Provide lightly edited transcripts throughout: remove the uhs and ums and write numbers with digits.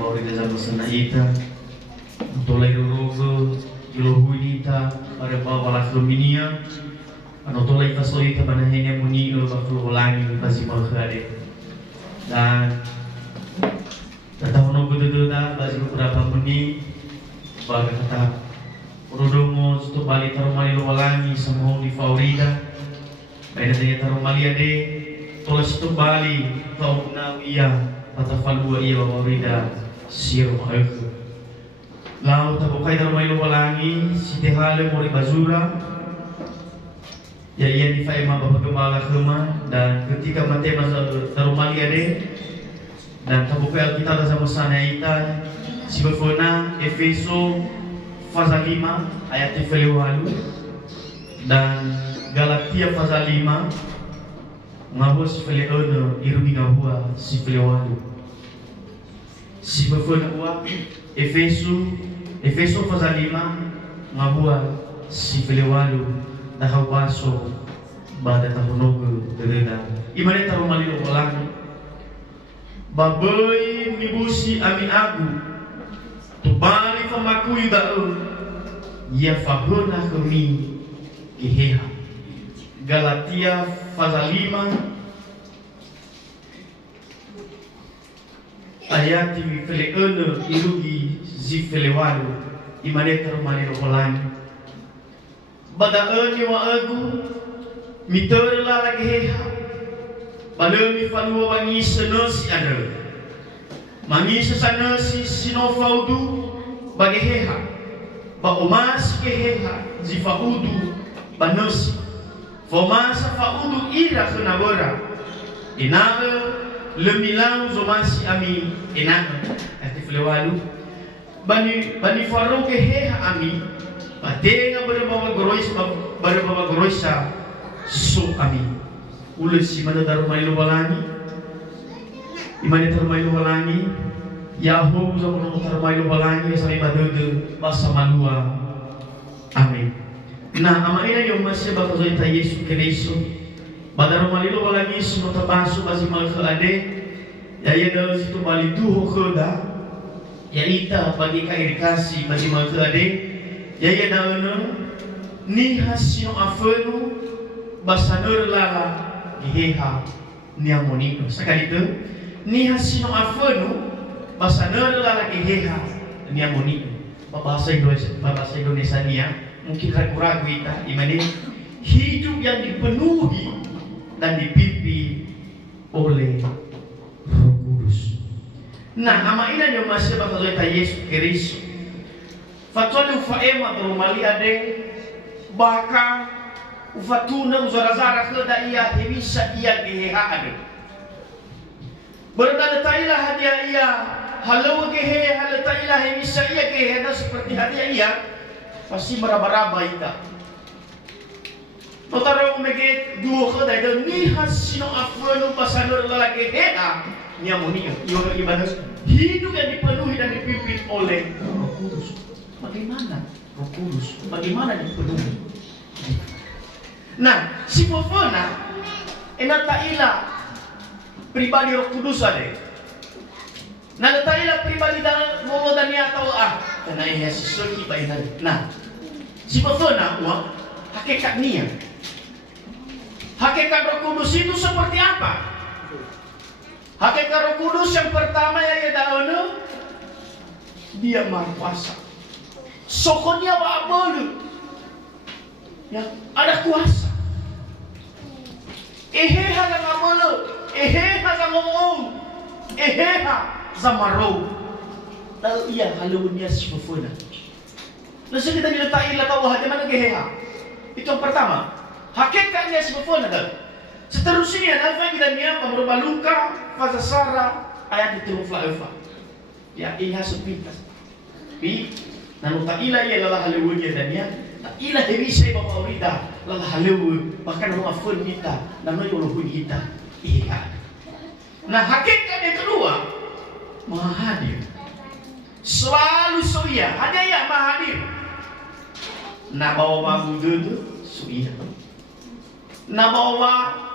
bawa kita sama sana ita tolai rogo ilohu ita ada bawa minia ano tolai kaso ita panahnya muni bakul ulangi pasti malkhade dan tahun itu dah bagi beberapa menit bagi kata Rodomo itu balik tarumali ulangi semua di Faurida pada dia tarumali ade tolas itu balik tahun nawiyah patafalua iya Faurida siru aku lalu tabukai tarumali ulangi si tehale mori bazura ya ia di faima bapak kepala kema dan ketika mati masa tarumali ade dan tabukai kita sama sana ita si bafona Efeso Pasal 5 ayat 8 dan Galatia pasal 5 ngabua sifele ono irugi ngabua sifele walu sifele wa Efeso pasal 5 ngabua sifele walu dah baso bada tahunogo dededa imane tarumali ulang babai mibusi amin agu tubali famakui da'u ya fahuna kami kiheha Galatia pasal 5 ayat file ono irugi zifele walu imane tarumali rolani bada oni wa agu mitorla lagi heha balemi falua wangi senosi ada mangisa sana si sinofaudu bagi heha ba omas ke heha zifaudu banosi fomasa faudu ira kenabora inaga lemilang zomasi ami inaga aktif lewalu bani faro ke heha ami batenga berbawa goroisa so ami ulesi mana darumai lubalani imane termai lubalangi Yahoo zaman termai lubalangi sampai badode basa malua amin nah amaina yung masya bakal zoita Yesu Kristo badaro mali lubalangi suno tabasu basi malkhade ya ya dalam situ bali duho khoda ya ita bagi kairikasi basi malkhade ya ya dalam ni hasino afenu basanur lala giheha niamonino sakalito ni hasino afenu basanur lala giheha niamonino bahasa Indonesia nia mungkin ragu-ragu kita imani hidup yang dipenuhi dan dipimpin oleh Roh Kudus. Nah, ama ina ndio masema kwa Yesu Kristo. Fatwali ufaema turumali ade baka ufatuna uzarazara kada iya hemisa iya geheha ade. Bernada tailah hadia iya halau gehe halau tailah hemisa iya gehe seperti hadia iya pasti meraba-raba ita. Notaro umege duo kada itu ni hasino afrono pasanur lalaki geha nyamuninya yono ibadah hidup yang dipenuhi dan dipimpin oleh Roh Kudus. Bagaimana Roh Kudus? Bagaimana dipenuhi? Nah, si Fofona enataila pribadi Roh Kudus ade. Nataila pribadi dalam momodania atau karena ia sesuatu bayinan. Nah, si Fofona wa hakikatnya. Hakikat Roh Kudus itu seperti apa? Hakikat Roh Kudus yang pertama ya daono dia Maha Kuasa. Sokonya wabolu. Ya, ada kuasa. Eheha na ngabolo, eheha na ngomong, eheha zamaro. Lalu iya haluan niya si Fofona. Lalu kita nilatain tahu hati mana geheha. Itu yang pertama. Hakikatnya si Fofona dah. Seterusnya apa kita niat merubah luka fasa sara ayat itu muflafa. Ya iha sepintas. Bi nanu taila ia lalah halunya dan ya taila dewi saya bapak urida lalah halu bahkan nanu afun kita nanu yuluhun kita. Iya. Nah hakikat yang kedua Maha Hadir. Selalu soia. Ada yang Maha Hadir. Nah bawa muda tu soia. Nah bawa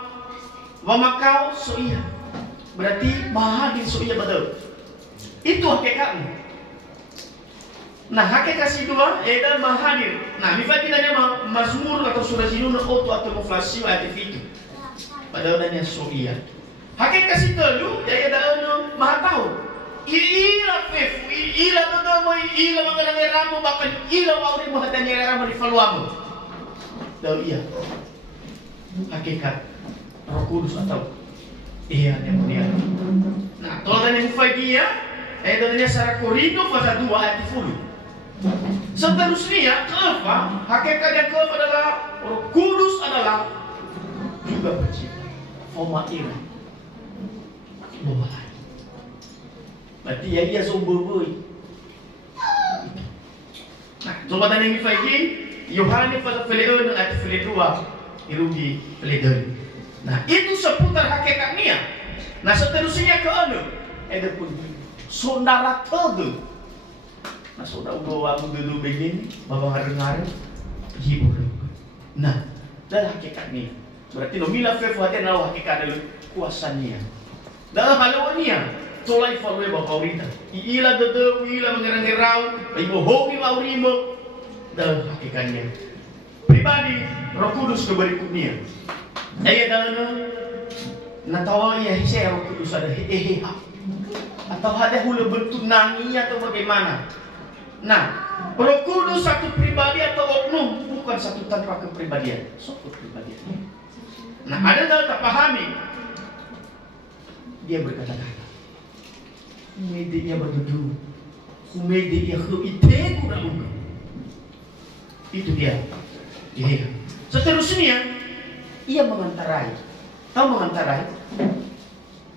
Wamakau soia. Berarti Maha Hadir soia betul. Itu hakikatnya. Nah, hakikat si dua adalah mahadir. Nah, mifat kita Mazmur atau surah sinuna auto atau muflasio ayat itu. Padahal dan yang soia. Hakikat si telu ya ada maha tahu. Ila fefu, ila dodomo, ila mengenai ramu bahkan ila wauri muhatanya ramu di faluamu. Tahu iya. Hakikat Roh Kudus atau iya yang mulia. Nah, kalau dan yang mufagia Ayatnya secara Korinto pasal 2 ayat 10. Seterusnya keempat, hakikat yang keempat adalah Roh Kudus adalah juga pencipta. Omatir. Bawa. Berarti ya dia sombong. Nah, coba tanya ini lagi. Yohanes pasal 1 ayat 2 irugi 1. Nah, itu seputar hakikatnya. Nah, seterusnya ke ada pun saudara todo. Nah, saudara bawa dulu begini, bawa ngareng-ngareng, hibur. Nah, dalam hakikatnya. Berarti nomila fefuhati adalah hakikat adalah kuasanya. Dalam halawanya, tolai falwe bawa urita. Ila dodo, ila mengerang-gerau, ibu hoki maurimo. Dalam hakikatnya. Pribadi, Roh Kudus keberikutnya. Ayat dalam natawa ya saya Roh Kudus ada heheha. Atau ada hulu bentuk nangi atau bagaimana. Nah, Roh Kudus satu pribadi atau oknum, bukan satu tanpa kepribadian. Satu kepribadian. Nah, ada yang tak pahami. Dia berkata-kata. Kumede ia berduduk. Kumede ia ite kurang. Itu dia. Iya. Seterusnya, ia mengantarai. Tahu mengantarai?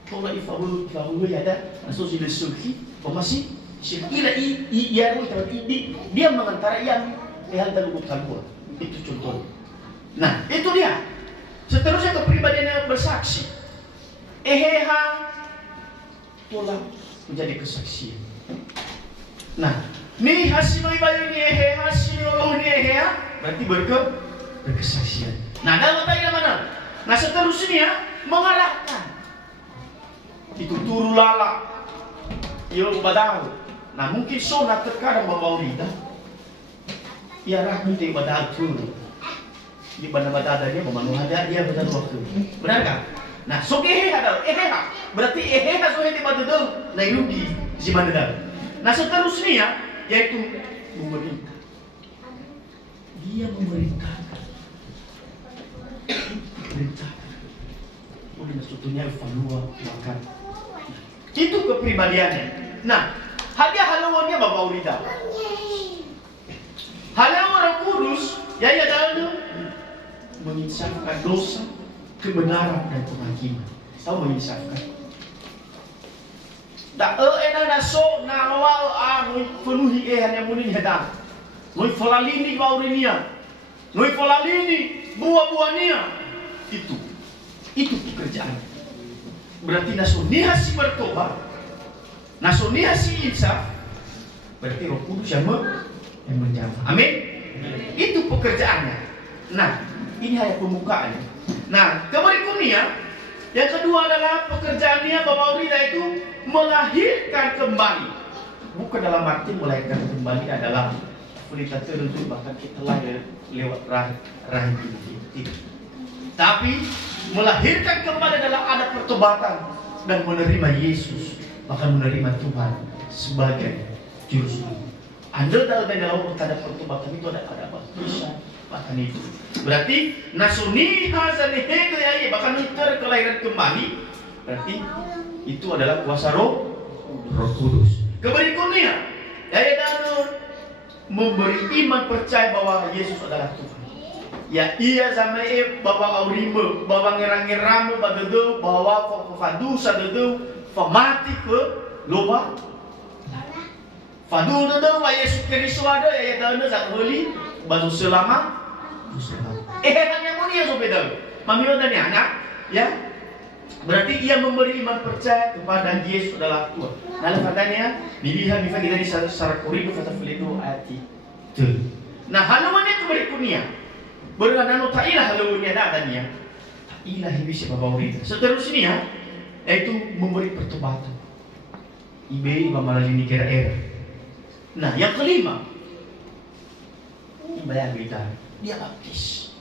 Kalau ifahu ya ada langsung sudah sulki, masih ila iya dia mengantara yang hal terlalu itu contoh. Nah itu dia. Seterusnya kepribadiannya bersaksi. Eheha tolak menjadi kesaksian. Nah ni hasil ibadah ni eheha hasil ni eheha berarti berkesaksian. Nah dalam tanya mana? Nah seterusnya mengarahkan. Itu turu lala ia badau. Nah mungkin sona terkadang bawa urida ia rahmi dia badau turu di mana badada dia memanu ada dia badau waktu benar kan? Nah so eheha berarti eheha so di badau na irugi si badada. Nah seterusnya yaitu memerintah. Dia memerintahkan oleh sebetulnya evalua makan. Itu kepribadiannya. Nah, hadiah haluannya Bapak Urida. Haluan Roh Kudus, ya dalam menginsafkan dosa, kebenaran dan penghakiman. Tahu menginsafkan? Tak enak so nawa penuhi hanya muni hadang. Noi folalini baurinia. Noi folalini buah-buahnya. Itu pekerjaan. Berarti nasuniha si bertobat, nasuniha si insaf, berarti Roh Kudus yang menjamah. Amin. Itu pekerjaannya. Nah, ini hanya pembukaannya. Nah, keberikutnya yang kedua adalah pekerjaannya Bapak Urida itu melahirkan kembali. Bukan dalam arti melahirkan kembali adalah berita tertentu bahkan kita lahir lewat rahim kita. Tapi melahirkan kembali adalah ada pertobatan dan menerima Yesus, bahkan menerima Tuhan sebagai juru selamat. Anda tahu dalam tanda pertobatan itu ada baptisan, bahkan itu. Berarti nasuni hazanihe ya bahkan itu kelahiran kembali. Berarti itu adalah kuasa Roh Kudus. Keberikutnya, dan memberi iman percaya bahwa Yesus adalah Tuhan. Ya ia sama bawa aurimo, bawa ngerang-ngeramu badodo, bawa fadu sadodo, famati ke loba. Fadu dodo wa Yesus Kristus ada ya dalam sak holi batu selama. Hanya mulia so beda. Mamilo dan anak ya. Berarti ia memberi iman percaya kepada Yesus adalah Tuhan. Dalam katanya dilihat kita di secara Korinto pasal 1 ayat 3. Nah, haluannya keberikutnya. Berkata ta'ilah haluannya datanya. Ta'ilah bisa Bapak Urida. Seterusnya yaitu memberi pertobatan. Ibe mamalini kira-era. Nah, yang kelima, bayang kita, dia baptis.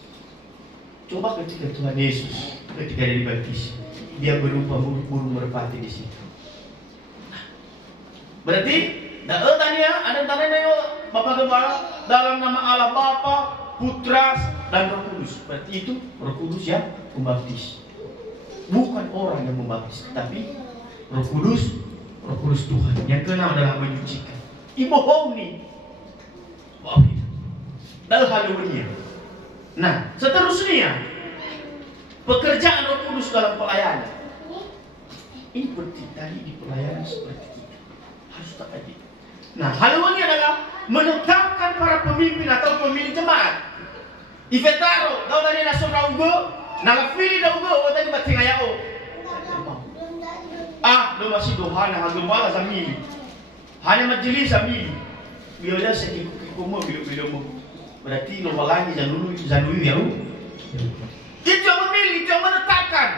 Coba ketika Tuhan Yesus, ketika dia dibaptis, dia berupa burung merpati di situ. Berarti, ada tanya Bapak Gembala dalam nama Allah Bapa, Putra, dan Roh Kudus. Berarti itu Roh Kudus yang membaptis. Bukan orang yang membaptis, tapi Roh Kudus Tuhan. Yang keenam adalah menyucikan. Ibohong nih. Wow. Dalam haluannya. Nah, seterusnya pekerjaan Roh Kudus dalam pelayanan. Ini seperti tadi di pelayanan seperti kita. Harus tak ada. Nah, haluannya adalah menetapkan para pemimpin atau pemimpin jemaat. Ivetaro, daw tadi nasun raugo, nalafili raugo, tadi batingayao. Lo masih dohana hagumala sa mili. Hanya majelis sa mili. Biyoda sa kikumo biyo. Berarti lo malangi zanulu ya. Itu yang memilih, itu yang menetapkan.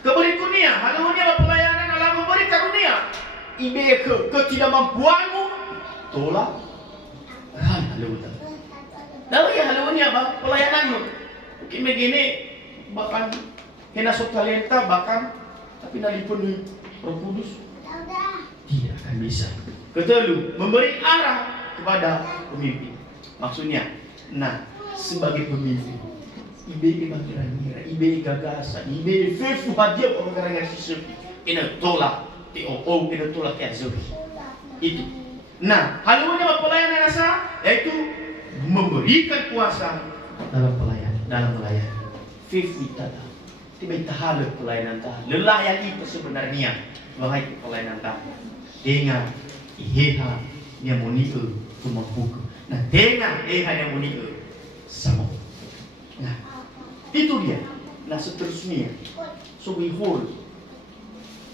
Keberikutnya, haluannya pelayanan adalah memberi karunia. Ibe ketidakmampuanmu, tolak. Haluan. Tahu ya haluannya apa? Pelayananmu. Mungkin begini, bahkan henasok talenta, bahkan tapi nalipenuhi Roh Kudus tidak akan bisa. Kedua, memberi arah kepada pemimpin. Maksudnya, nah sebagai pemimpin, ibe bagiranira, ibe gagasan, ibe fefu hadia pemekaran sisip, ina tolak, ina tolak yazuri. Itu. Nah, haluannya pelayanan asa, yaitu memberikan kuasa dalam pelayanan. Fefu tata. Tiba tahalah pelayanan tah. Lelah yang itu sebenarnya bahaya pelayanan tah. Dengan iheha yang muniu kumampuku. Nah, dengan iheha yang muniu sama. Nah, itu dia. Nah, seterusnya subihul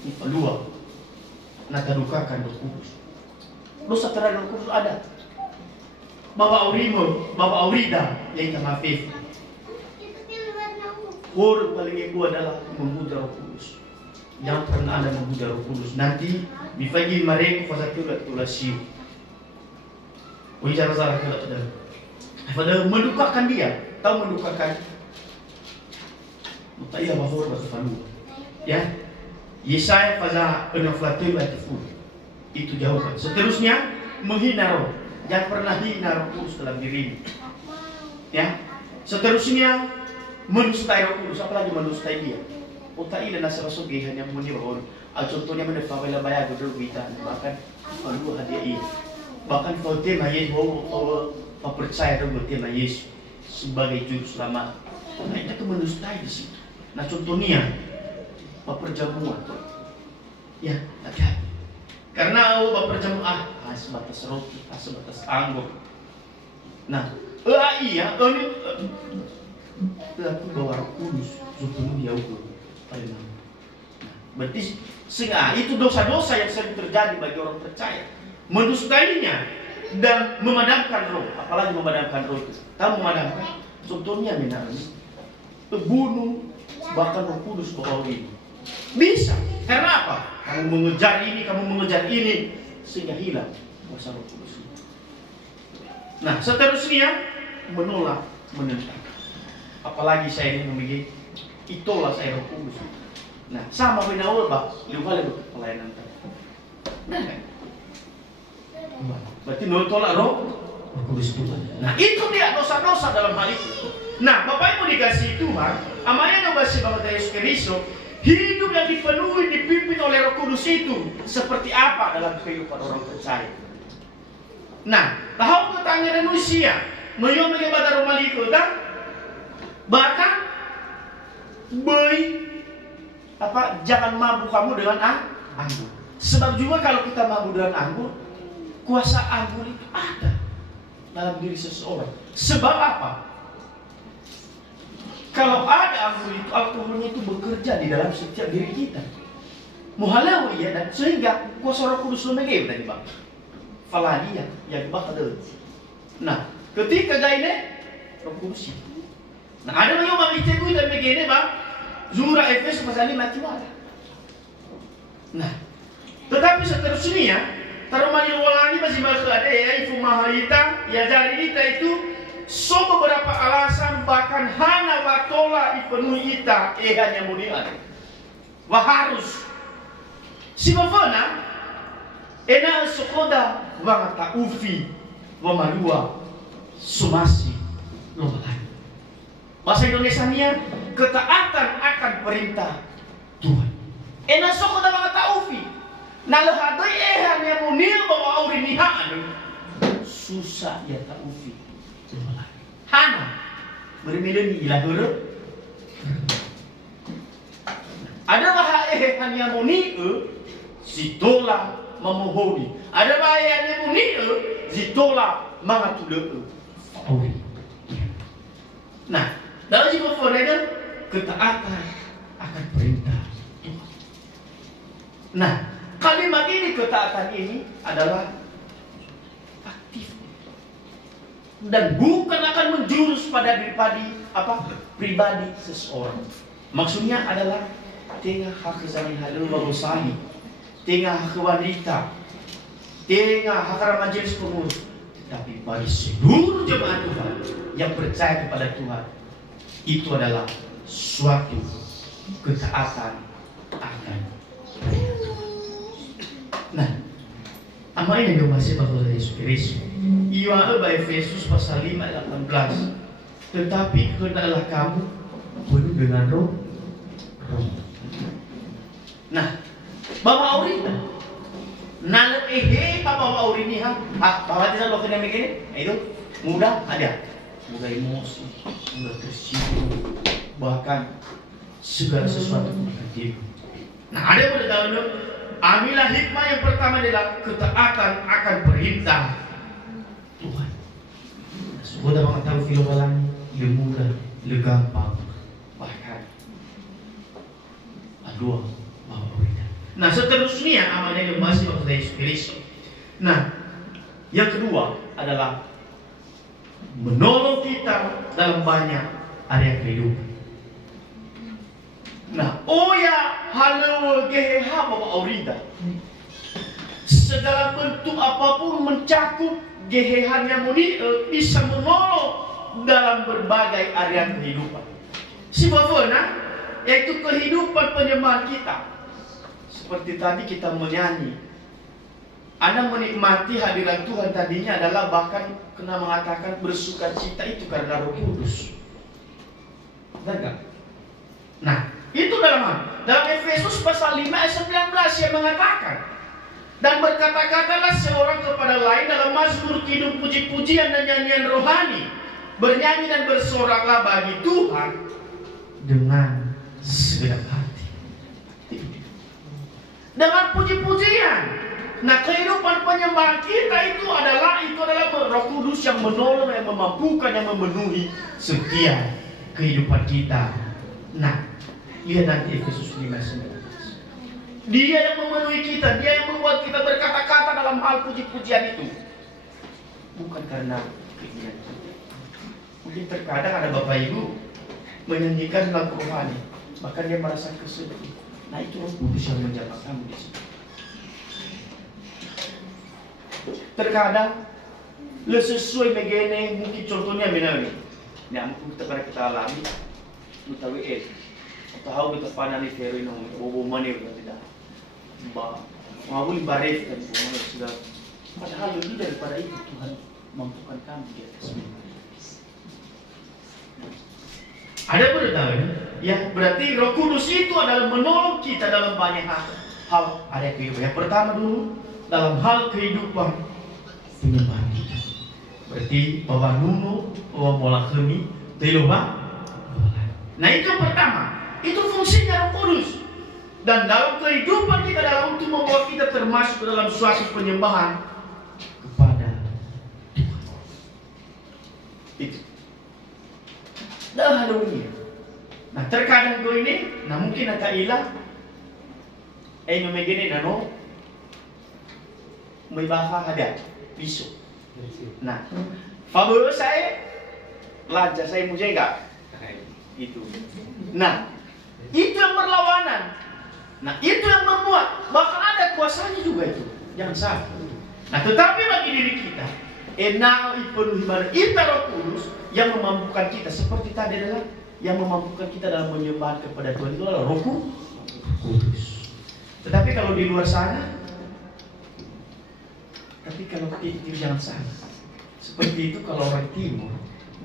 ni palua. Nah, tarukakan Roh Kudus. Dosa terhadap Roh Kudus ada. Bapak Aurida yang tamafif. Hur paling ibu adalah memuja Roh Kudus. Yang pernah ada memuja Roh Kudus. Nanti bifagi mereka fasa tulasiu. Bicara salah tidak. Pada mendukakan dia, tahu mendukakan. Mutailah bahur berfalu. Ya. Yesaya fasa penaflatu batifu. Itu jawaban. Seterusnya menghina roh. Jangan pernah hina Roh Kudus dalam dirimu. Ya. Seterusnya menustai Roh Kudus, apalagi menustai dia. Utai dan nasa masugihan yang menirol. Contohnya menefawela bayag dulu kita, bahkan perlu hadiah ini. Bahkan kalau tema Yesus, percaya dengan tema Yesus sebagai juru selamat. Nah, itu menustai di situ. Nah, contohnya perjamuan. Ya, hati-hati. Karena perjamuan sebatas roti, sebatas anggur. Nah, iya, ini tapi bawa Roh Kudus supaya dia ukur paling mana. Nah, berarti sehingga itu dosa-dosa yang sering terjadi bagi orang percaya, mendustainya dan memadamkan roh. Apalagi memadamkan roh itu. Tahu memadamkan? Contohnya misalnya bunuh bahkan Roh Kudus bawa ini. Bisa. Karena apa? Kamu mengejar ini, sehingga hilang kuasa Roh Kudus. Nah, seterusnya menolak, menentang. Apalagi saya ini memiliki itulah saya Roh Kudus. Nah, sama bina ulbah, lihat lebih pelayanan tadi. Nah, kan? Berarti tolak Roh Kudus Tuhan. Nah, itu dia dosa-dosa dalam hal itu. Nah, Bapak Ibu dikasih Tuhan, amannya nggak sih Bapak Yesus Kristus, hidup yang dipenuhi dipimpin oleh Roh Kudus itu seperti apa dalam kehidupan orang percaya. Nah, tahu ketanya manusia, menyomek pada rumah itu, tak? Bahkan jangan mabuk kamu dengan anggur. Sebab juga kalau kita mabuk dengan anggur, kuasa anggur itu ada dalam diri seseorang. Sebab apa? Kalau ada anggur itu, alkoholnya itu bekerja di dalam setiap diri kita. Muhalau ya, dan sehingga kuasa Roh Kudus lumege tadi bang. Faladia yang bakal. Nah, ketika gaine Roh Kudus. Nah, ada yang mamiceku dan begini bang, Zura Efes pasal 5 tiwala. Nah, Tetapi seterusnya tarumani walani masih masuk ada ya ifu mahayita ya dari ita itu so beberapa alasan bahkan hana watola ipenuhi ita hanya mudian wah harus si bafana ena sokoda wang taufi wa malua sumasi lobalan bahasa Indonesianya ketaatan akan perintah Tuhan ena sokoda wang taufi nalahadai hanya munil bawa auri nihaan susah ya taufi hana bermileni ilah huruf ada bahaya hanya muni zitola memohoni ada bahaya hanya muni zitola mangatule auri nah dalam jiwa foreda ketaatan akan perintah Tuhan nah kalimat ini ketaatan ini adalah aktif dan bukan akan menjurus pada pribadi seseorang. Maksudnya adalah tengah hak zani halal warusahi, tengah hak wanita, tengah hak majelis pengurus, tetapi bagi seluruh jemaat Tuhan yang percaya kepada Tuhan itu adalah suatu ketaatan akan perintah Tuhan. Nah, apa ini yang masih bakal Yesus Kristus? Ia ba Efesus pasal 5 ayat 18. Tetapi hendaklah kamu penuh dengan roh. Nah, bawa aurita. Nalat bawa aurini ha. Bawa tidak lo kena begini. Itu mudah ada. Mudah emosi, mudah tersinggung, bahkan segala sesuatu akan timbul. Nah, ada pada tahun ambillah hikmah yang pertama adalah ketaatan akan perintah Tuhan. Sudah mengetahui filosofi lebih mudah, lebih gampang, bahkan aduh bawa perintah. Nah seterusnya amalnya yang masih waktu Yesus Kristus. Nah yang kedua adalah menolong kita dalam banyak area kehidupan. Nah, oya halau geheha bawa aurida. Segala bentuk apapun mencakup gehehannya muni bisa menolong dalam berbagai area kehidupan. Sebabnya yaitu kehidupan penyembahan kita. Seperti tadi kita menyanyi. Anda menikmati hadirat Tuhan tadinya adalah bahkan kena mengatakan bersukacita itu karena Roh Kudus. Benar enggak? Nah, itu dalam Efesus pasal 5 ayat 19 yang mengatakan dan berkata-katalah seorang kepada lain dalam mazmur kidung puji-pujian dan nyanyian rohani, bernyanyi dan bersoraklah bagi Tuhan dengan segenap hati. Dengan puji-pujian. Nah, kehidupan penyembahan kita itu adalah Roh Kudus yang menolong, yang memampukan, yang memenuhi setiap kehidupan kita. Nah, lihat nanti Efesus 5:19. Dia yang memenuhi kita, dia yang membuat kita berkata-kata dalam hal puji-pujian itu. Bukan karena keinginan kita. Mungkin terkadang ada Bapak Ibu menyanyikan lagu rohani, bahkan dia merasa kesedih. Nah, itu Roh Kudus yang menjaga kamu di sini. Terkadang sesuai begini, mungkin contohnya benar nih. Nah, mungkin kita alami, kita tahu kita panah ni ferry nong bobo mani kita tidak. Mengabuli baref kan bobo sudah. Padahal lebih daripada itu Tuhan mampukan kami di atas semua. Ada beritahu ya, berarti Roh Kudus itu adalah menolong kita dalam banyak hal area kehidupan. Yang pertama dulu dalam hal kehidupan penyembahan kita. Berarti bahwa nunu, bahwa molakemi, teluba. Nah itu yang pertama. Itu fungsinya Roh Kudus. Dan dalam kehidupan kita dalam untuk membawa kita termasuk dalam suatu penyembahan kepada Tuhan. Itu. Dalam hal ini. Nah terkadang gue ini, nah mungkin ada ilah. Memegini nano. May baka ada piso. Nah, favor saya lancar saya mujay enggak? Itu. Nah, itu yang berlawanan. Nah, itu yang membuat Bahkan ada kuasanya juga itu. Jangan salah. Nah, tetapi bagi diri kita, enau penuhi mana ita Roh Kudus yang memampukan kita seperti tadi adalah yang memampukan kita dalam menyembah kepada Tuhan itu adalah Roh Kudus. Tetapi kalau di luar sana, tapi kalau itu jangan salah. Seperti itu kalau orang timur,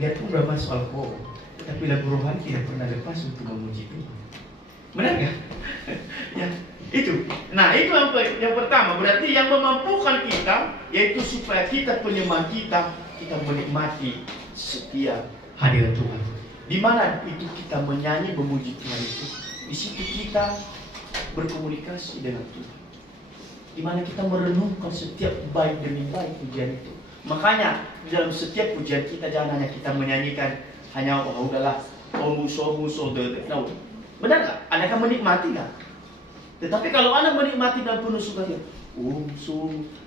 biarpun bermain soal alkohol, tapi lagu rohani tidak pernah lepas untuk memuji Tuhan. Benar nggak? Ya, itu. Nah, itu yang pertama. Berarti yang memampukan kita, yaitu supaya kita penyembah kita menikmati setiap hadirat Tuhan. Di mana itu kita menyanyi memuji Tuhan itu, di situ kita berkomunikasi dengan Tuhan. Di mana kita merenungkan setiap baik demi baik pujian itu. Makanya dalam setiap pujian kita jangan hanya kita menyanyikan hanya udahlah musuh no. Benar nggak? Anda akan menikmati nggak? Tetapi kalau Anda menikmati dan penuh sukacita,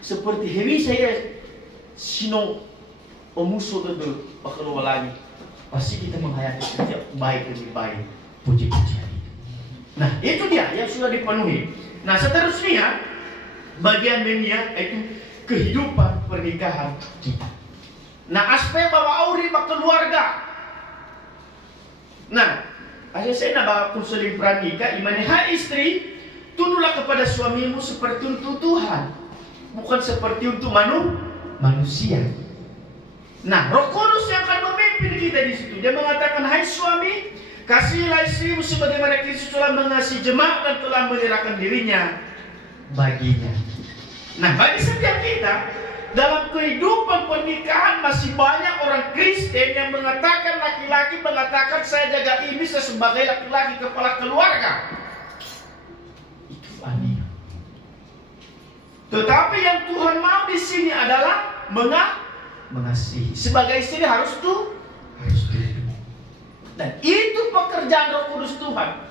seperti Hemi saya sino musuh itu bakal lagi. Pasti kita menghayati setiap baik demi baik puji-pujian itu. Nah, itu dia yang sudah dipenuhi. Nah, seterusnya bagian dunia itu kehidupan pernikahan kita. Nah, aspek bawa auri keluarga. Nah, saya nak bawa konseling pranikah, imani hai istri, tunduklah kepada suamimu seperti untuk Tuhan, bukan seperti untuk manusia. Nah, Roh Kudus yang akan memimpin kita di situ. Dia mengatakan, hai suami, kasihilah istrimu sebagaimana Kristus telah mengasihi jemaat dan telah menyerahkan dirinya baginya. Nah, bagi setiap kita dalam kehidupan pernikahan masih banyak orang Kristen yang mengatakan, laki-laki mengatakan saya jaga ini sebagai laki-laki kepala keluarga. Itu aneh. Tetapi yang Tuhan mau di sini adalah mengasihi. Sebagai istri harus tunduk. Dan itu pekerjaan Roh Kudus Tuhan.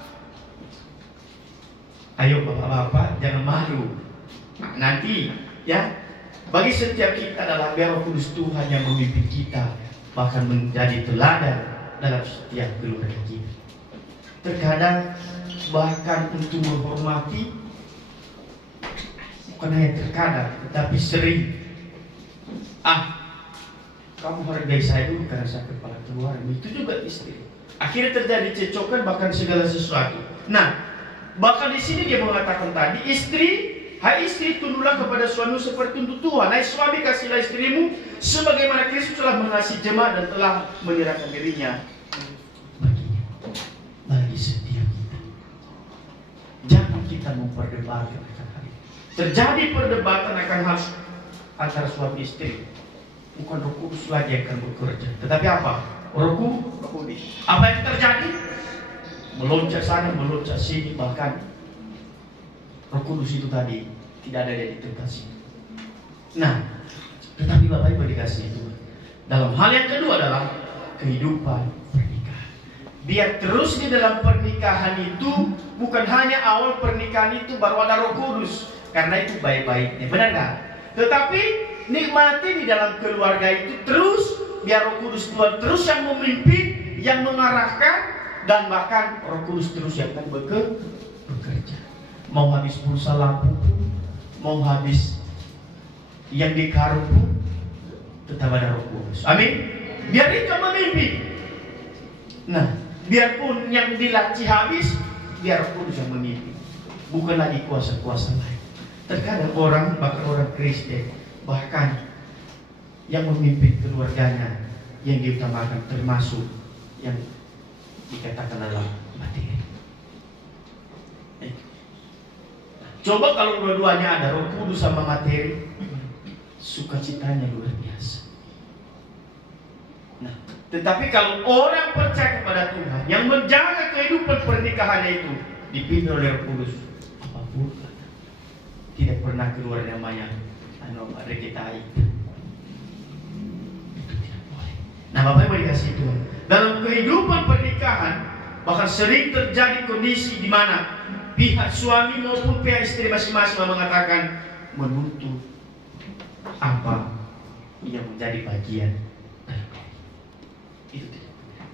Ayo bapak-bapak jangan malu. Nah, nanti ya, bagi setiap kita adalah biar Roh Kudus Tuhan yang memimpin kita, bahkan menjadi teladan dalam setiap keluarga kita. Terkadang bahkan untuk menghormati, bukan hanya terkadang, tetapi sering. Kamu hargai saya dulu karena saya kepala keluarga. Itu juga istri. Akhirnya terjadi cecokan bahkan segala sesuatu. Nah, bahkan di sini dia mengatakan tadi, hai istri, tunduklah kepada suamimu seperti untuk Tuhan. Hai suami, kasihlah istrimu sebagaimana Kristus telah mengasihi jemaat dan telah menyerahkan dirinya baginya. Bagi setiap kita, jangan kita memperdebatkan akan hal ini. Terjadi perdebatan akan hal antara suami istri, bukan Roh Kudus lagi yang akan bekerja, tetapi apa? Roh Kudus. Apa yang terjadi? Meloncat sana, meloncat sini, bahkan Roh Kudus itu tadi tidak ada di tempat situ. Nah, tetapi Bapak Ibu dikasih itu. Dalam hal yang kedua adalah kehidupan pernikahan. Biar terus di dalam pernikahan itu bukan hanya awal pernikahan itu baru ada Roh Kudus, karena itu baik-baiknya, benar nggak? Tetapi nikmati di dalam keluarga itu terus, biar Roh Kudus Tuhan terus yang memimpin, yang mengarahkan, dan bahkan Roh Kudus terus yang akan bekerja. Mau habis pulsa lampu pun, mau habis yang di karung pun, tetap ada Roh Kudus. Amin. Biar itu memimpin. Nah, biarpun yang dilaci habis, biar Roh Kudus yang memimpin, bukan lagi kuasa-kuasa lain. Terkadang orang, bahkan orang Kristen, bahkan yang memimpin keluarganya yang diutamakan termasuk yang dikatakan adalah materi. Coba kalau dua-duanya ada, Roh Kudus sama materi, sukacitanya luar biasa. Nah, tetapi kalau orang percaya kepada Tuhan, yang menjaga kehidupan pernikahannya itu dipimpin oleh Roh Kudus, apapun tidak pernah keluar namanya ada kita itu tidak boleh. Nah, Bapak Ibu dikasih Tuhan, dalam kehidupan pernikahan bahkan sering terjadi kondisi di mana pihak suami maupun pihak istri masing-masing mengatakan menuntut apa yang menjadi bagian dari itu tidak benar.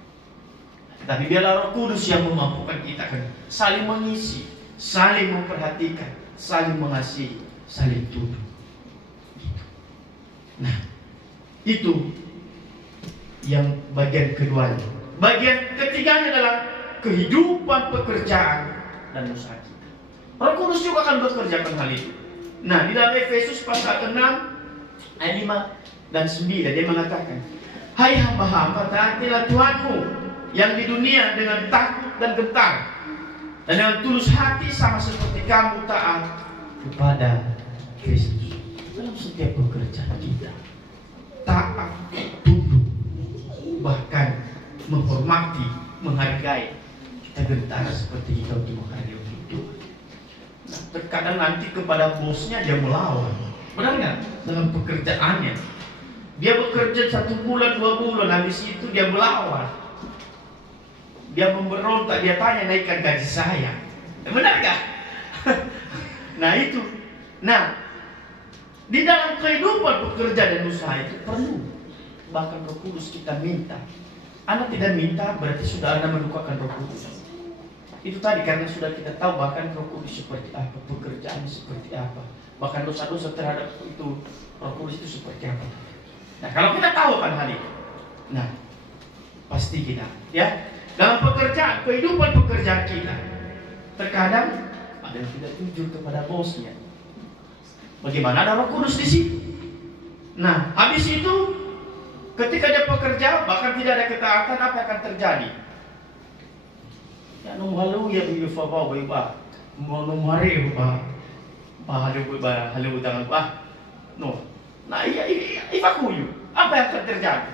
Tapi biarlah Roh Kudus yang memampukan kita kan saling mengisi, saling memperhatikan, saling mengasihi, saling tunduk. Nah, itu yang bagian keduanya. Bagian ketiganya adalah kehidupan pekerjaan dan usaha kita. Roh Kudus juga akan bekerjakan hal itu. Nah, di dalam Efesus pasal 6 ayat 5 dan 9 dia mengatakan, hai hamba-hamba, taatilah Tuhanmu yang di dunia dengan takut dan gentar, dan dengan tulus hati sama seperti kamu taat kepada Kristus. Dalam setiap pekerjaan kita taat, tunduk, bahkan menghormati, menghargai. Kita gentar seperti kita untuk menghargai itu. Nah, terkadang nanti kepada bosnya dia melawan, benar nggak? Dalam pekerjaannya dia bekerja 1 bulan 2 bulan, habis itu dia melawan, dia memberontak, dia tanya naikkan gaji saya, benar nggak? Nah itu. Nah, di dalam kehidupan bekerja dan usaha itu perlu, bahkan Roh Kudus kita minta. Anda tidak minta berarti sudah Anda mendukakan Roh Kudus. Itu tadi karena sudah kita tahu bahkan Roh Kudus seperti apa, pekerjaannya seperti apa, bahkan dosa-dosa terhadap itu Roh Kudus itu seperti apa. Nah, kalau kita tahu kan hal itu, nah pasti kita ya dalam pekerjaan, kehidupan pekerjaan kita terkadang ada yang tidak jujur kepada bosnya. Bagaimana ada Roh Kudus di situ? Nah, habis itu ketika dia bekerja bahkan tidak ada ketaatan, apa yang akan terjadi? Ya halu ya bi fa ba ba mare ba halu ba halu tangan ba no. Nah, ifakuyu. Apa yang akan terjadi?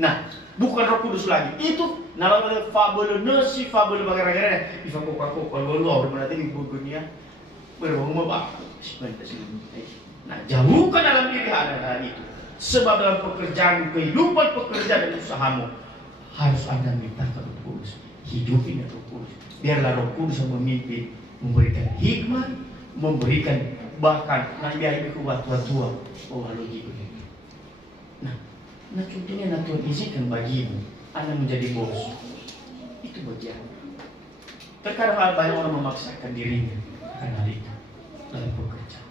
Nah, bukan Roh Kudus lagi. Itu nalawale fabule nasi fabule bagara-gara ifaku kalau berarti di dunia berbau ba. Nah, jauhkan dalam diri hal itu. Sebab dalam pekerjaan, kehidupan pekerjaan dan usahamu harus Anda minta ke Roh Kudus. Hidupin Roh Kudus. Biarlah Roh Kudus yang memimpin, memberikan hikmat, memberikan bahkan biar ibu tua-tua. Oh, lalu gitu. Nah, contohnya Tuhan izinkan bagimu Anda menjadi bos. Itu bagian. Terkadang banyak orang memaksakan dirinya karena hal itu dalam pekerjaan.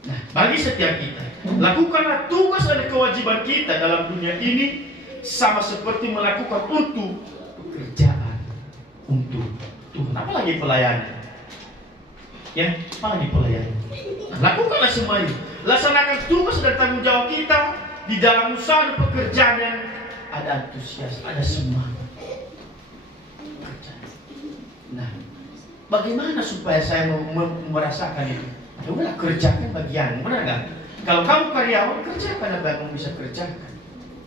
Nah, bagi setiap kita, lakukanlah tugas dan kewajiban kita dalam dunia ini sama seperti melakukan untuk pekerjaan untuk Tuhan. Apalagi pelayanan, ya, apalagi pelayanan. Nah, lakukanlah semuanya. Laksanakan tugas dan tanggung jawab kita di dalam usaha dan pekerjaan yang ada antusias, ada semangat. Nah, bagaimana supaya saya merasakan itu? Ya udah, kerjakan bagianmu, benar nggak? Kalau kamu karyawan, kerjakan apa yang kamu bisa kerjakan.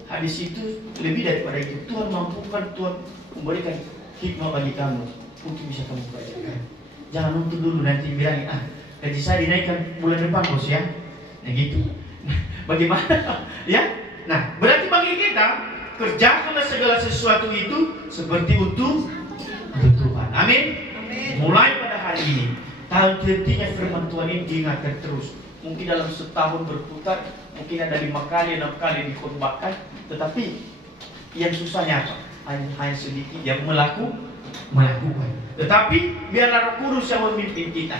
Habis itu, lebih daripada itu, Tuhan mampukan, Tuhan memberikan hikmah bagi kamu untuk bisa kamu kerjakan. Jangan nunggu dulu nanti bilangin, gaji saya dinaikkan bulan depan bos ya. Nah gitu. Nah, bagaimana? Ya. Nah, berarti bagi kita, kerjakanlah segala sesuatu itu seperti untuk Tuhan. Amin. Mulai pada hari ini, tentunya firman Tuhan ini diingatkan terus. Mungkin dalam setahun berputar, mungkin ada 5 kali, 6 kali dikhotbahkan, tetapi yang susahnya apa? Hanya sedikit yang melakukan. Tetapi biarlah Roh Kudus yang memimpin kita.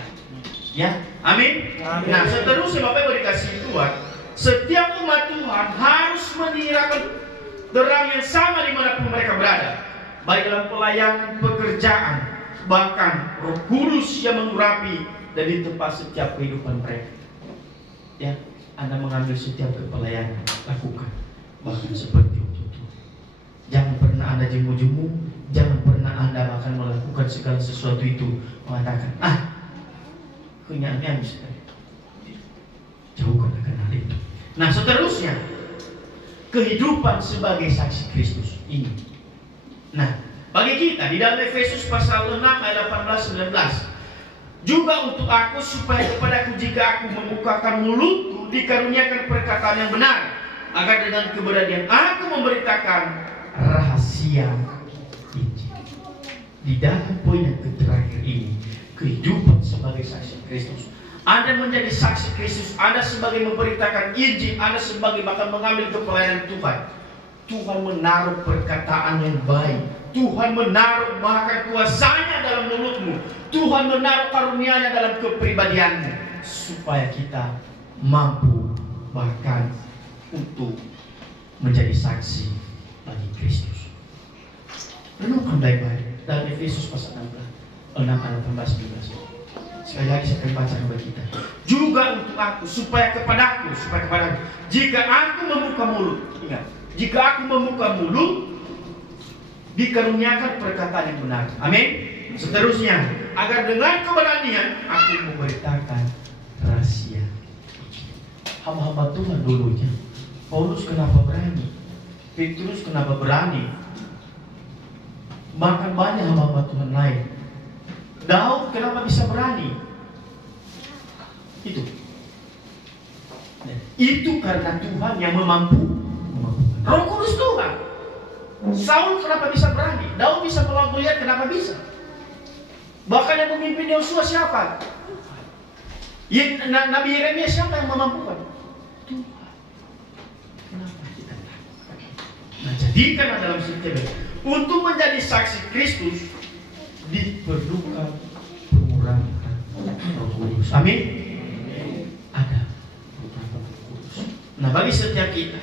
Ya, amin. Nah, seterusnya Bapak Ibu dikasih Tuhan, setiap umat Tuhan harus menyiarkan terang yang sama dimanapun mereka berada, baik dalam pelayanan, pekerjaan, bahkan Roh Kudus yang mengurapi dan di tempat setiap kehidupan mereka. Ya, Anda mengambil setiap kepelayanan, lakukan bahkan seperti itu. Jangan pernah Anda jemu-jemu, jangan pernah Anda bahkan melakukan segala sesuatu itu mengatakan, kenyangnya bisa. Jauhkan akan hal itu. Nah, seterusnya kehidupan sebagai saksi Kristus ini. Nah, bagi kita di dalam Efesus pasal 6 ayat 18-19, juga untuk aku supaya kepadaku jika aku membukakan mulutku dikaruniakan perkataan yang benar, agar dengan keberanian aku memberitakan rahasia Injil. Di dalam poin yang terakhir ini, kehidupan sebagai saksi Kristus. Anda menjadi saksi Kristus, Anda sebagai memberitakan Injil, Anda sebagai bahkan mengambil kepelayanan Tuhan. Tuhan menaruh perkataan yang baik. Tuhan menaruh bahkan kuasanya dalam mulutmu. Tuhan menaruh karunia-Nya dalam kepribadianmu, supaya kita mampu bahkan untuk menjadi saksi bagi Kristus. Renungkan baik-baik dalam Efesus pasal 16, 18. Sekali lagi saya akan baca kepada kita. Juga untuk aku, supaya kepadaku, jika aku membuka mulut, ingat, jika aku membuka mulut, dikaruniakan perkataan yang benar. Amin. Seterusnya, agar dengan keberanian aku memberitakan rahasia. Hamba-hamba Tuhan dulunya, Paulus kenapa berani? Petrus kenapa berani? Bahkan banyak hamba-hamba Tuhan lain. Daud kenapa bisa berani? Itu karena Tuhan yang memampukan. Roh Kudus Tuhan. Saul kenapa bisa berani? Daud bisa melawan Goliat, kenapa bisa? Bahkan yang memimpin Yosua siapa? Nabi Yeremia siapa yang memampukan? Tuhan. Kenapa kita takut? Nah, jadikanlah dalam setiap untuk menjadi saksi Kristus diperlukan pengurangan Roh Kudus. Amin. Ada beberapa Roh Kudus. Nah, bagi setiap kita,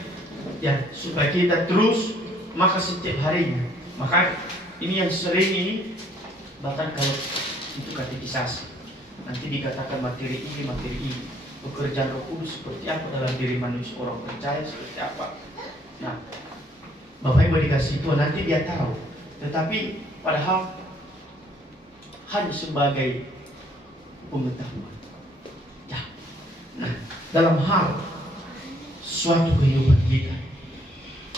ya, supaya kita terus, maka setiap harinya, maka ini yang sering ini, bahkan kalau itu katekisasi, nanti dikatakan materi ini, pekerjaan Roh Kudus seperti apa dalam diri manusia, orang percaya seperti apa. Nah, Bapak Ibu dikasih Tuhan, nanti dia tahu. Tetapi padahal hanya sebagai pengetahuan. Ya. Nah, dalam hal suatu kehidupan kita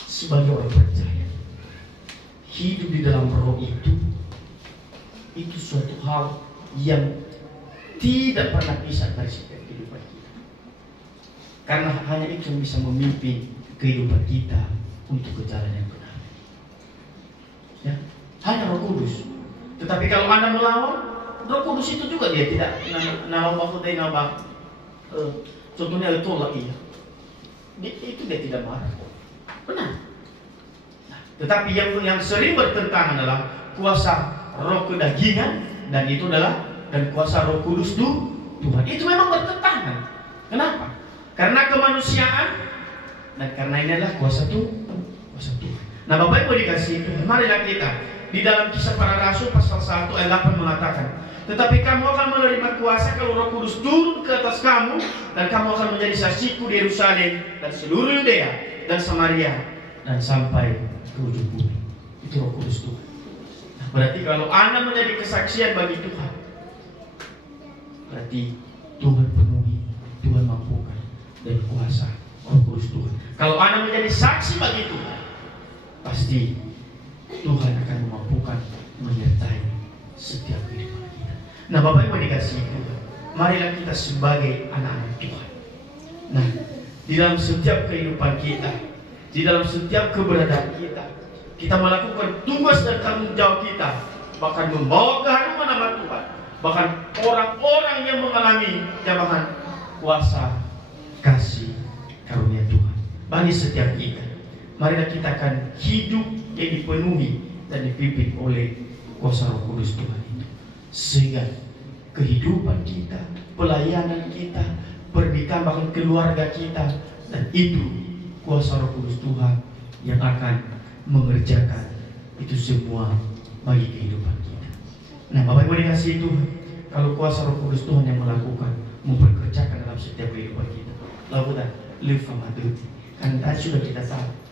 sebagai orang percaya, hidup di dalam Roh itu suatu hal yang tidak pernah bisa dari setiap kehidupan kita. Karena hanya itu yang bisa memimpin kehidupan kita untuk ke jalan yang benar. Ya, hanya Roh Kudus. Tetapi kalau Anda melawan, Roh Kudus itu juga dia tidak contohnya itu lagi ya. Itu dia tidak marah. Benar. Nah, tetapi yang sering bertentangan adalah kuasa roh kedagingan, dan itu adalah dan kuasa Roh Kudus Tuhan. Itu memang bertentangan. Kenapa? Karena kemanusiaan dan karena ini adalah kuasa Tuhan. Nah, Bapak Ibu dikasih Tuhan, marilah kita di dalam Kisah Para Rasul pasal 1 ayat 8 mengatakan, tetapi kamu akan menerima kuasa kalau Roh Kudus turun ke atas kamu, dan kamu akan menjadi saksiku di Yerusalem dan seluruh Yudea dan Samaria dan sampai ke ujung bumi. Itu Roh Kudus Tuhan. Nah, berarti kalau Anda menjadi kesaksian bagi Tuhan, berarti Tuhan penuhi, Tuhan mampukan, dan kuasa Roh Kudus Tuhan. Kalau Anda menjadi saksi bagi Tuhan, pasti Tuhan akan memampukan menyertai setiap kehidupan kita. Nah, Bapak Ibu dikasih Tuhan, marilah kita sebagai anak-anak Tuhan. Nah, di dalam setiap kehidupan kita, di dalam setiap keberadaan kita, kita melakukan tugas dan tanggung jawab kita, bahkan membawa keharuman nama Tuhan, bahkan orang-orang yang mengalami jamahan kuasa kasih karunia Tuhan bagi setiap kita. Marilah kita akan hidup yang dipenuhi dan dipimpin oleh kuasa Roh Kudus Tuhan itu, sehingga kehidupan kita, pelayanan kita, pernikahan, bahkan keluarga kita, dan itu kuasa Roh Kudus Tuhan yang akan mengerjakan itu semua bagi kehidupan kita. Nah, Bapak Ibu dikasih Tuhan, kalau kuasa Roh Kudus Tuhan yang melakukan, memperkerjakan dalam setiap kehidupan kita, lalu kita live madu. Kan tadi sudah kita tahu,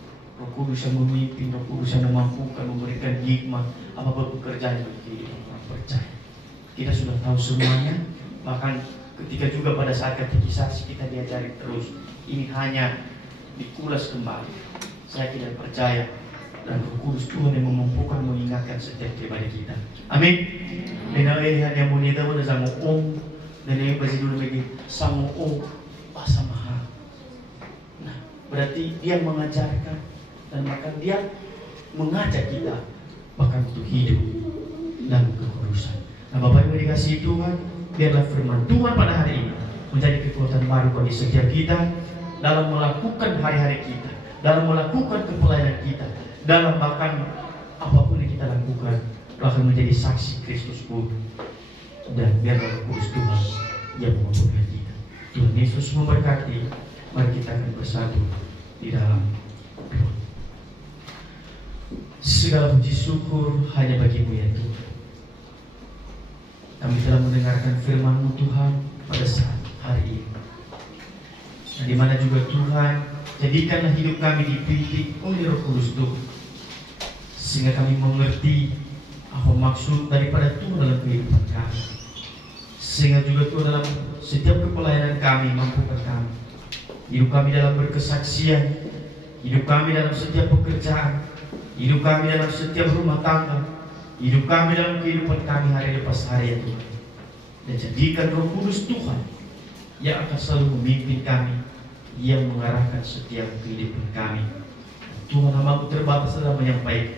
Roh Kudus yang memimpin, Roh Kudus yang memampukan, memberikan hikmat, apapun pekerjaan bagi kehidupan orang percaya. Kita sudah tahu semuanya. Bahkan ketika juga pada saat katekisasi kita diajari terus, ini hanya dikulas kembali. Saya tidak percaya, dan Roh Kudus Tuhan yang memampukan mengingatkan setiap pribadi kita. Amin. Dan yang munita pun sama dan yang bagi dulu lagi sama bahasa mahal. Nah, berarti dia mengajarkan, dan maka dia mengajak kita bahkan untuk hidup dalam kekudusan. Nah, Bapak Ibu dikasih Tuhan, biarlah firman Tuhan pada hari ini menjadi kekuatan baru bagi setiap kita dalam melakukan hari-hari kita, dalam melakukan kepelayanan kita, dalam bahkan apapun yang kita lakukan, bahkan menjadi saksi Kristus pun. Dan biarlah Roh Kudus Tuhan yang memampukan kita. Tuhan Yesus memberkati. Mari kita akan bersatu di dalam doa. Segala puji syukur hanya bagi-Mu ya Tuhan. Kami telah mendengarkan firman-Mu Tuhan pada saat hari ini. Dan di mana juga Tuhan, jadikanlah hidup kami dipimpin oleh Roh Kudus Tuhan, sehingga kami mengerti apa maksud daripada Tuhan dalam kehidupan kami. Sehingga juga Tuhan dalam setiap kepelayanan kami mampukan kami. Hidup kami dalam berkesaksian, hidup kami dalam setiap pekerjaan, hidup kami dalam setiap rumah tangga, hidup kami dalam kehidupan kami hari lepas hari ya Tuhan. Dan jadikan Roh Kudus Tuhan yang akan selalu memimpin kami, yang mengarahkan setiap kehidupan kami. Tuhan, hamba-Mu terbatas dalam menyampaikan,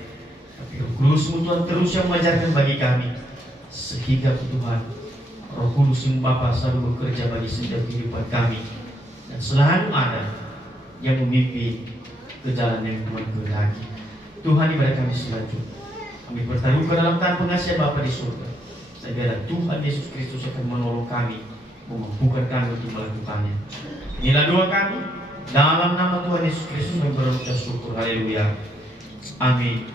tapi Roh Kudus-Mu Tuhan terus yang mengajarkan bagi kami, sehingga Tuhan Roh Kudus yang Bapa selalu bekerja bagi setiap kehidupan kami, dan selalu ada yang memimpin ke jalan yang Tuhan kehendaki. Tuhan, ibadah kami selanjutnya kami bertaruhkan dalam tangan pengasihan Bapa di surga. Dan biarlah Tuhan Yesus Kristus akan menolong kami, memampukan kami untuk melakukannya. Inilah doa kami dalam nama Tuhan Yesus Kristus yang berucap syukur. Haleluya. Amin.